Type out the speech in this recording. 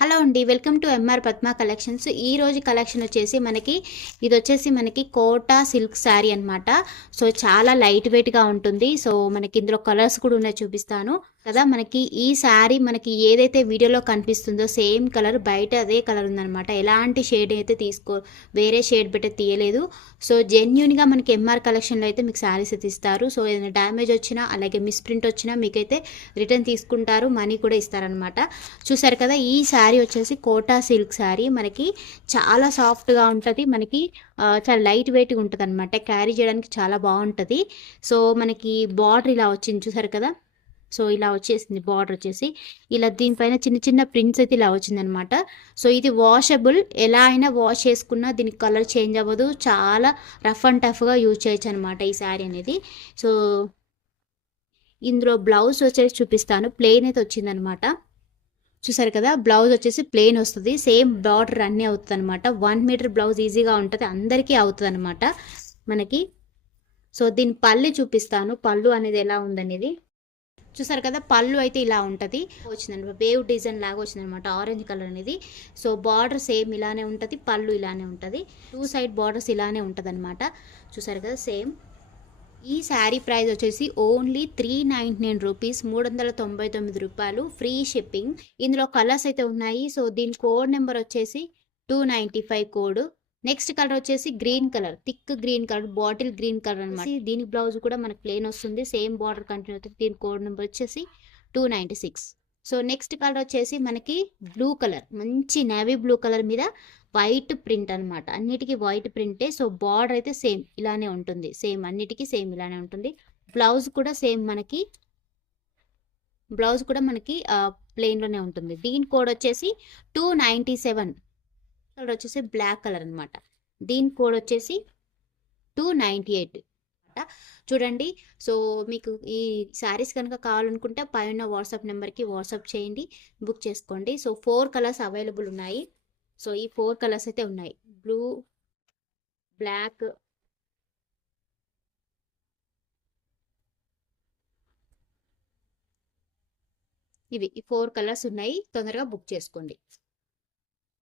Hello అండి, welcome to MR Padma collections. ఈ రోజు కలెక్షన్ వచ్చేసి మనకి కోటా సిల్క్ శారీ అనమాట. సో చాలా లైట్ వెయిట్గా ఉంటుంది. సో మనకి ఇందులో కలర్స్ కూడా ఉన్నాయి, చూపిస్తాను కదా. మనకి ఈ శారీ మనకి ఏదైతే వీడియోలో కనిపిస్తుందో సేమ్ కలర్ బయట అదే కలర్ ఉందనమాట. ఎలాంటి షేడ్ అయితే వేరే షేడ్ పెట్టి తీయలేదు. సో జెన్యున్గా మనకి ఎంఆర్ కలెక్షన్లో అయితే మీకు శారీస్ అయితే ఇస్తారు. సో ఏదైనా డ్యామేజ్ వచ్చినా అలాగే మిస్ప్రింట్ వచ్చినా మీకైతే రిటర్న్ తీసుకుంటారు, మనీ కూడా ఇస్తారనమాట. చూసారు కదా, ఈ శారీ వచ్చేసి కోటా సిల్క్ శారీ. మనకి చాలా సాఫ్ట్గా ఉంటుంది, మనకి చాలా లైట్ వెయిట్గా ఉంటుంది అనమాట. క్యారీ చేయడానికి చాలా బాగుంటుంది. సో మనకి బార్డర్ ఇలా వచ్చింది, చూసారు కదా. సో ఇలా వచ్చేసింది బార్డర్ వచ్చేసి. ఇలా దీనిపైన చిన్న చిన్న ప్రింట్స్ అయితే ఇలా వచ్చిందనమాట. సో ఇది వాషబుల్, ఎలా అయినా వాష్ చేసుకున్నా దీనికి కలర్ చేంజ్ అవ్వదు. చాలా రఫ్ అండ్ టఫ్గా యూజ్ చేయొచ్చు అనమాట ఈ శారీ అనేది. సో ఇందులో బ్లౌజ్ వచ్చేసి చూపిస్తాను. ప్లెయిన్ అయితే వచ్చిందనమాట. చూసారు కదా, బ్లౌజ్ వచ్చేసి ప్లెయిన్ వస్తుంది. సేమ్ బార్డర్ అన్నీ అవుతుంది అనమాట. 1 మీటర్ బ్లౌజ్ ఈజీగా ఉంటుంది, అందరికీ అవుతుంది అనమాట మనకి. సో దీని పళ్ళు చూపిస్తాను, పళ్ళు అనేది ఎలా ఉందనేది. చూసారు కదా, పళ్ళు అయితే ఇలా ఉంటుంది, వచ్చిందండి వేవ్ డిజైన్ లాగా వచ్చిందనమాట, ఆరెంజ్ కలర్ అనేది. సో బార్డర్ సేమ్ ఇలానే ఉంటుంది, పళ్ళు ఇలానే ఉంటుంది, 2 సైడ్ బార్డర్స్ ఇలానే ఉంటుంది అనమాట. చూసారు కదా సేమ్. ఈ శారీ ప్రైస్ వచ్చేసి ఓన్లీ 399 రూపీస్, 399 రూపాయలు, ఫ్రీ షిప్పింగ్. ఇందులో కలర్స్ అయితే ఉన్నాయి. సో దీని కోడ్ నెంబర్ వచ్చేసి 295 కోడ్. నెక్స్ట్ కలర్ వచ్చేసి green colour, thick green colour, bottle green colour అనమాట. దీని బ్లౌజ్ కూడా మనకు ప్లెయిన్ వస్తుంది, సేమ్ బార్డర్ కంటిన్యూ అవుతుంది. దీని కోడ్ నెంబర్ వచ్చేసి 296. సో నెక్స్ట్ కలర్ వచ్చేసి మనకి బ్లూ కలర్, మంచి నేవీ బ్లూ కలర్ మీద వైట్ ప్రింట్ అనమాట. అన్నిటికీ వైట్ ప్రింటే. సో బార్డర్ అయితే సేమ్ ఇలానే ఉంటుంది, సేమ్ అన్నిటికీ సేమ్ ఇలానే ఉంటుంది. బ్లౌజ్ కూడా సేమ్ మనకి, బ్లౌజ్ కూడా మనకి ప్లెయిన్లోనే ఉంటుంది. దీని కోడ్ వచ్చేసి 297. కలర్ వచ్చేసి బ్లాక్ కలర్ అనమాట. దీని కోడ్ వచ్చేసి 298 చూడండి. సో మీకు ఈ శారీస్ కనుక కావాలనుకుంటే పైన వాట్సాప్ నెంబర్కి వాట్సాప్ చేయండి, బుక్ చేసుకోండి. సో 4 కలర్స్ అవైలబుల్ ఉన్నాయి. సో ఈ 4 కలర్స్ అయితే ఉన్నాయి, బ్లూ, బ్లాక్, ఈ 4 కలర్స్ ఉన్నాయి. తొందరగా బుక్ చేసుకోండి.